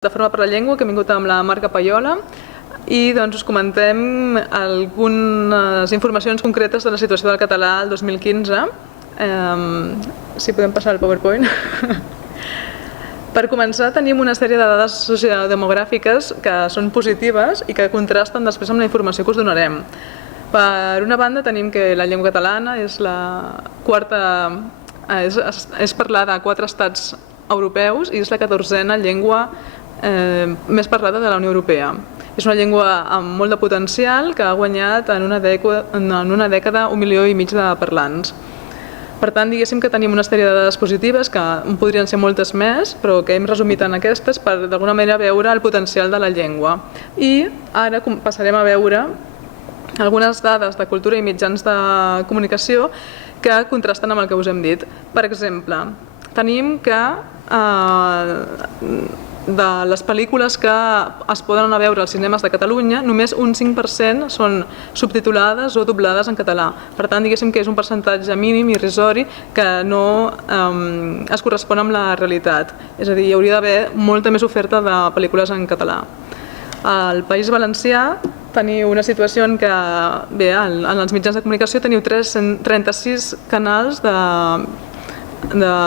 Plataforma per la Llengua, que ha vingut amb la Marca Paiola, i doncs us comentem algunes informacions concretes de la situació del català el 2015. Si podem passar el PowerPoint. Per començar, tenim una sèrie de dades sociodemogràfiques que són positives i que contrasten després amb la informació que us donarem. Per una banda, tenim que la llengua catalana és parlada a 4 estats europeus i és la 14a llengua més parlada de la Unió Europea. És una llengua amb molt de potencial que ha guanyat en una dècada 1,5 milió de parlants. Per tant, diguéssim que tenim una sèrie de dades positives, que podrien ser moltes més, però que hem resumit en aquestes per d'alguna manera veure el potencial de la llengua. I ara passarem a veure algunes dades de cultura i mitjans de comunicació que contrasten amb el que us hem dit. Per exemple, tenim que de les pel·lícules que es poden anar a veure als cinemes de Catalunya, només un 5% són subtitulades o doblades en català. Per tant, diguéssim que és un percentatge mínim i irrisori que no es correspon amb la realitat. És a dir, hi hauria d'haver molta més oferta de pel·lícules en català. Al País Valencià teniu una situació en què, bé, en els mitjans de comunicació teniu 36 canals de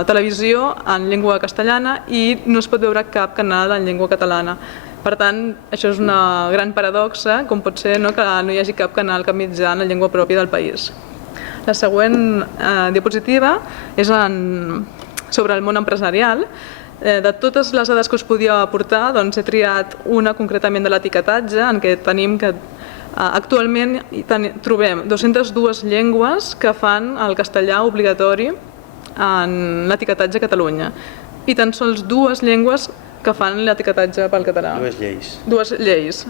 televisió en llengua castellana i no es pot veure cap canal en llengua catalana. Per tant, això és una gran paradoxa, com pot ser que no hi hagi cap canal, cap mitjà en la llengua pròpia del país. La següent diapositiva és sobre el món empresarial. De totes les dades que us podia aportar, he triat una concretament de l'etiquetatge, en què tenim que actualment trobem 202 llengües que fan el castellà obligatori en l'etiquetatge a Catalunya i tan sols 2 llengües que fan l'etiquetatge pel català. 2 lleis. 2 lleis.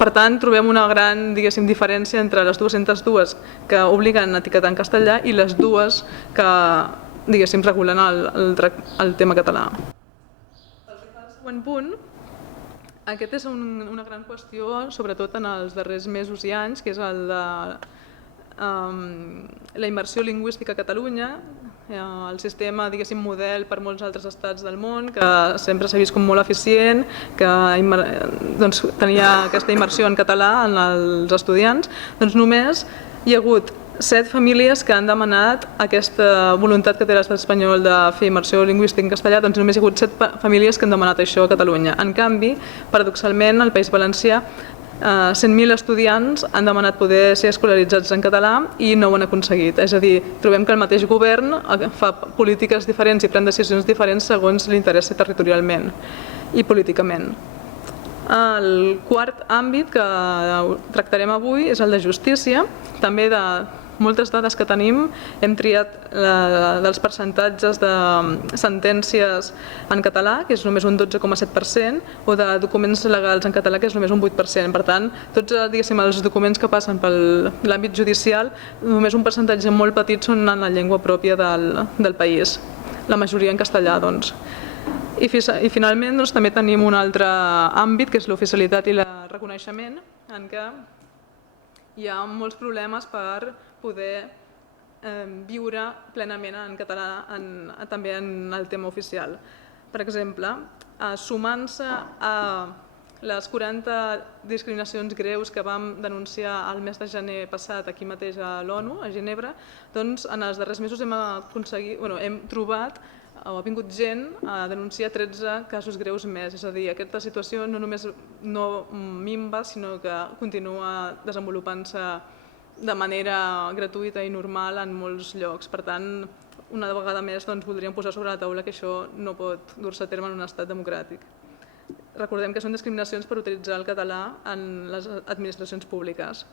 Per tant, trobem una gran, diguéssim, diferència entre les 202 que obliguen a etiquetar en castellà i les 2 que, diguéssim, regulen el tema català. Pel que fa al següent punt, aquest és una gran qüestió, sobretot en els darrers mesos i anys, que és el de la immersió lingüística a Catalunya, el sistema, diguéssim, model per molts altres estats del món, que sempre s'ha vist com molt eficient, que tenia aquesta immersió en català en els estudiants. Doncs només hi ha hagut 7 famílies que han demanat aquesta voluntat que té l'estat espanyol de fer immersió lingüística en castellà, doncs només hi ha hagut 7 famílies que han demanat això a Catalunya. En canvi, paradoxalment, al País Valencià, 100.000 estudiants han demanat poder ser escolaritzats en català i no ho han aconseguit. És a dir, trobem que el mateix govern fa polítiques diferents i pren decisions diferents segons li interessa territorialment i políticament. El quart àmbit que tractarem avui és el de justícia. També de moltes dades que tenim, hem triat dels percentatges de sentències en català, que és només un 12,7%, o de documents legals en català, que és només un 8%. Per tant, tots els documents que passen per l'àmbit judicial, només un percentatge molt petit són en la llengua pròpia del país, la majoria en castellà. I finalment també tenim un altre àmbit, que és l'oficialitat i el reconeixement, en què hi ha molts problemes per poder viure plenament en català també en el tema oficial. Per exemple, sumant-se a les 40 discriminacions greus que vam denunciar el mes de gener passat aquí mateix a l'ONU, a Ginebra, doncs en els darrers mesos hem trobat o ha vingut gent a denunciar 13 casos greus més. És a dir, aquesta situació no només no minva, sinó que continua desenvolupant-se de manera gratuïta i normal en molts llocs. Per tant, una vegada més voldríem posar sobre la taula que això no pot dur-se a terme en un estat democràtic. Recordem que són discriminacions per utilitzar el català en les administracions públiques.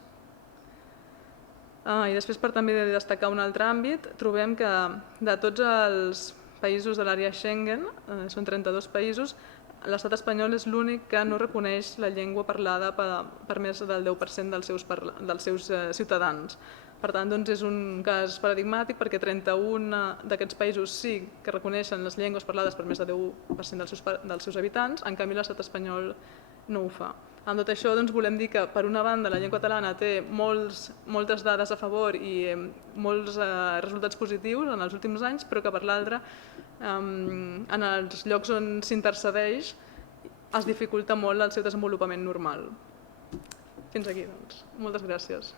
I després, per també destacar un altre àmbit, trobem que de tots els països de l'àrea Schengen, són 32 països, l'estat espanyol és l'únic que no reconeix la llengua parlada per més del 10% dels seus ciutadans. Per tant, és un cas paradigmàtic perquè 31 d'aquests països sí que reconeixen les llengües parlades per més del 10% dels seus habitants, en canvi l'estat espanyol no ho fa. Amb tot això volem dir que, per una banda, la llengua catalana té moltes dades a favor i molts resultats positius en els últims anys, però que, per l'altra, en els llocs on s'intercedeix es dificulta molt el seu desenvolupament normal. Fins aquí, doncs. Moltes gràcies.